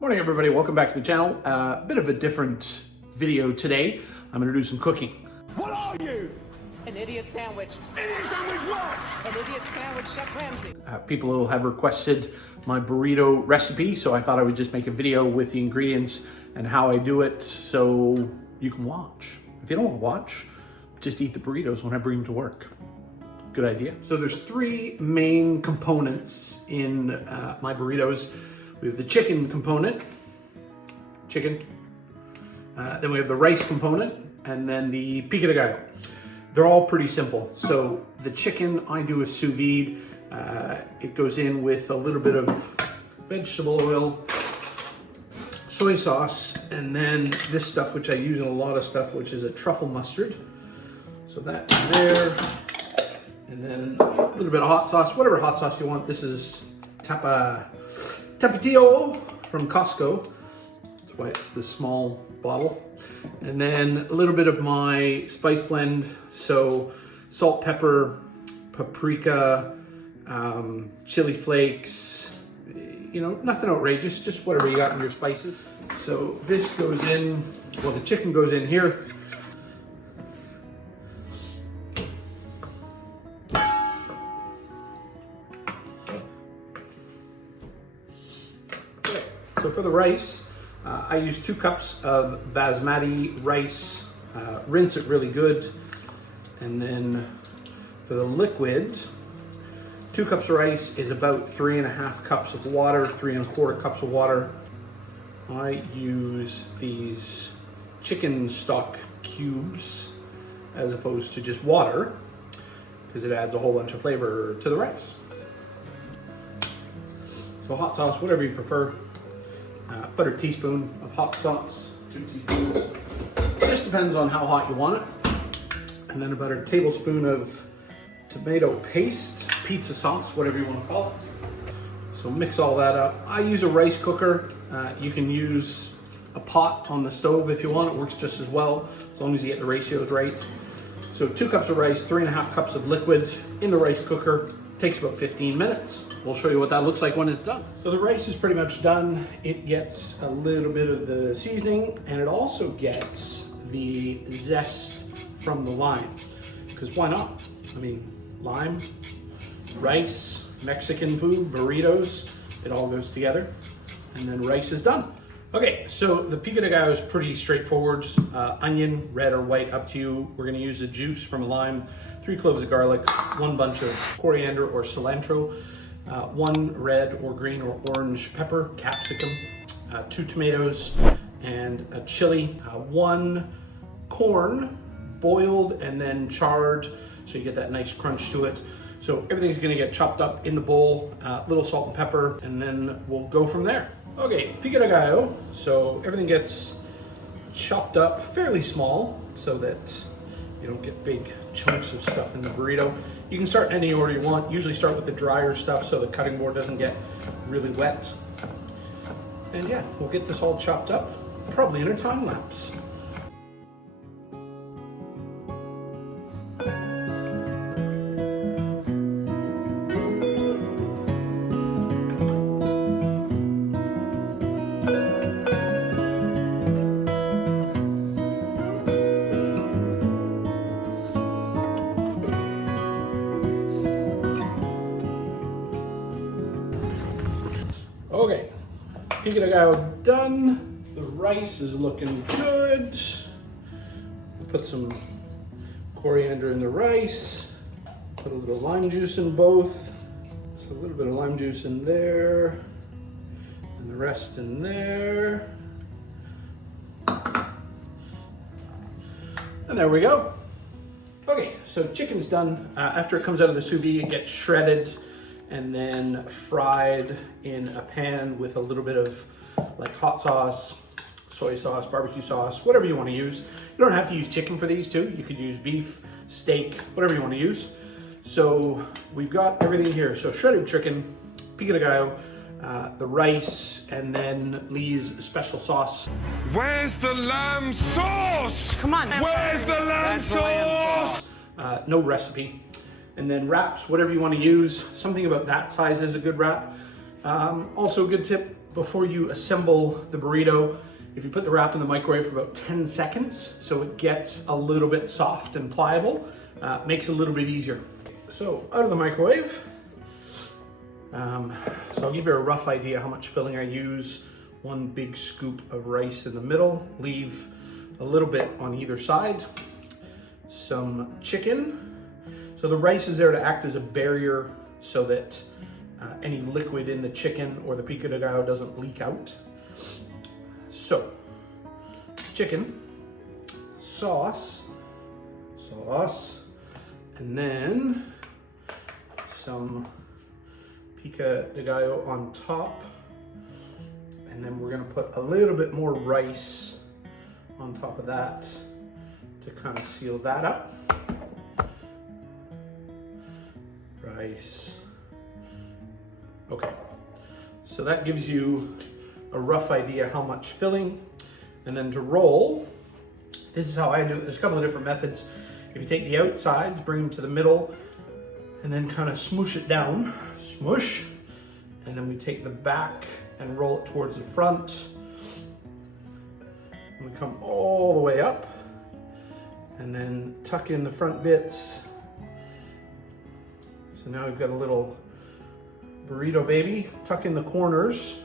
Morning everybody, welcome back to the channel. A bit of a different video today. I'm gonna do some cooking. What are you? An idiot sandwich. Idiot sandwich what? An idiot sandwich, Chef Ramsay. People have requested my burrito recipe, so I thought I would just make a video with the ingredients and how I do it so you can watch. If you don't want to watch, just eat the burritos when I bring them to work. Good idea. So there's three main components in my burritos. We have the chicken component, then we have the rice component, and then the pico de gallo. They're all pretty simple. So the chicken I do a sous vide. It goes in with a little bit of vegetable oil, soy sauce, and then this stuff, which I use in a lot of stuff, which is a truffle mustard. So that's there. And then a little bit of hot sauce, whatever hot sauce you want. This is Tapatio from Costco. That's why it's the small bottle. And then a little bit of my spice blend. So salt, pepper, paprika, chili flakes, you know, nothing outrageous, just whatever you got in your spices. So this goes in, well, the chicken goes in here. So for the rice, I use 2 cups of basmati rice, rinse it really good. And then for the liquid, 2 cups of rice is about 3.5 cups of water, 3¼ cups of water. I use these chicken stock cubes as opposed to just water because it adds a whole bunch of flavor to the rice. So hot sauce, whatever you prefer. About a teaspoon of hot sauce, 2 teaspoons. Just depends on how hot you want it. And then about a tablespoon of tomato paste, pizza sauce, whatever you want to call it. So mix all that up. I use a rice cooker. You can use a pot on the stove if you want. It works just as well, as long as you get the ratios right. So 2 cups of rice, 3.5 cups of liquid in the rice cooker. Takes about 15 minutes. We'll show you what that looks like when it's done. So the rice is pretty much done. It gets a little bit of the seasoning, and it also gets the zest from the lime. Because why not? I mean, lime, rice, Mexican food, burritos, it all goes together. And then rice is done. Okay, so the pico de gallo is pretty straightforward. Onion, red or white, up to you. We're gonna use the juice from a lime, 3 cloves of garlic, 1 bunch of coriander or cilantro, 1 red or green or orange pepper, capsicum, 2 tomatoes, and a chili, 1 corn, boiled and then charred, so you get that nice crunch to it. So everything's gonna get chopped up in the bowl, little salt and pepper, and then we'll go from there. Okay, pico de gallo. So everything gets chopped up fairly small so that you don't get big chunks of stuff in the burrito. You can start any order you want. Usually start with the drier stuff so the cutting board doesn't get really wet. And yeah, we'll get this all chopped up, probably in a time lapse. Okay, pico de gallo done. The rice is looking good. We'll put some coriander in the rice. Put a little lime juice in both. So a little bit of lime juice in there. And the rest in there. And there we go. Okay, so chicken's done. After it comes out of the sous vide, it gets shredded and then fried in a pan with a little bit of like hot sauce, soy sauce, barbecue sauce, whatever you want to use. You don't have to use chicken for these too. You could use beef, steak, whatever you want to use. So we've got everything here. So shredded chicken, pico de gallo, the rice, and then Lee's special sauce. Where's the lamb sauce? Come on. Where's the lamb sauce? No recipe. And then wraps, whatever you want to use. Something about that size is a good wrap. Also a good tip, Before you assemble the burrito, if you put the wrap in the microwave for about 10 seconds, so it gets a little bit soft and pliable, makes it a little bit easier. So out of the microwave, so I'll give you a rough idea how much filling I use. 1 big scoop of rice in the middle, leave a little bit on either side. Some chicken. So the rice is there to act as a barrier so that any liquid in the chicken or the pico de gallo doesn't leak out. So, chicken, sauce, and then some pico de gallo on top. And then we're gonna put a little bit more rice on top of that to kind of seal that up. Rice. Okay, so that gives you a rough idea how much filling. And then to roll, this is how I do it. There's a couple of different methods. If you take the outsides, bring them to the middle, and then kind of smoosh it down, smoosh. And then we take the back and roll it towards the front. And we come all the way up, and then tuck in the front bits. So now we've got a little burrito baby. Tuck in the corners,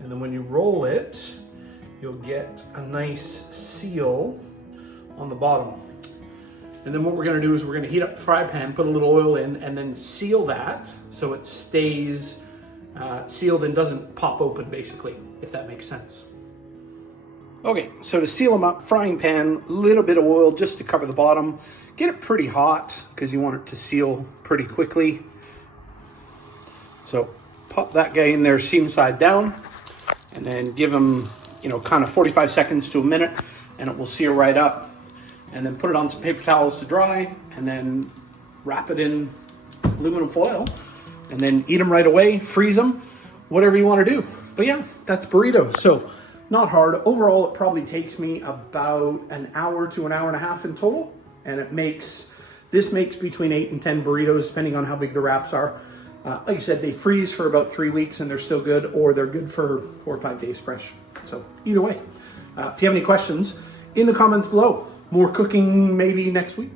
and then when you roll it, you'll get a nice seal on the bottom. And then what we're gonna do is we're gonna heat up the fry pan, put a little oil in, and then seal that so it stays sealed and doesn't pop open, basically, if that makes sense. Okay, so to seal them up, frying pan, a little bit of oil just to cover the bottom. Get it pretty hot because you want it to seal pretty quickly. So pop that guy in there seam side down, and then give them, kind of 45 seconds to a minute, and it will seal right up. And then put it on some paper towels to dry, and then wrap it in aluminum foil, and then eat them right away, freeze them, whatever you want to do. But yeah, that's burritos. So not hard. Overall, it probably takes me about an hour to an hour and a half in total. And this makes between 8 and 10 burritos, depending on how big the wraps are. Like I said, they freeze for about 3 weeks and they're still good, or they're good for 4 or 5 days fresh. So either way, if you have any questions, in the comments below. More cooking maybe next week.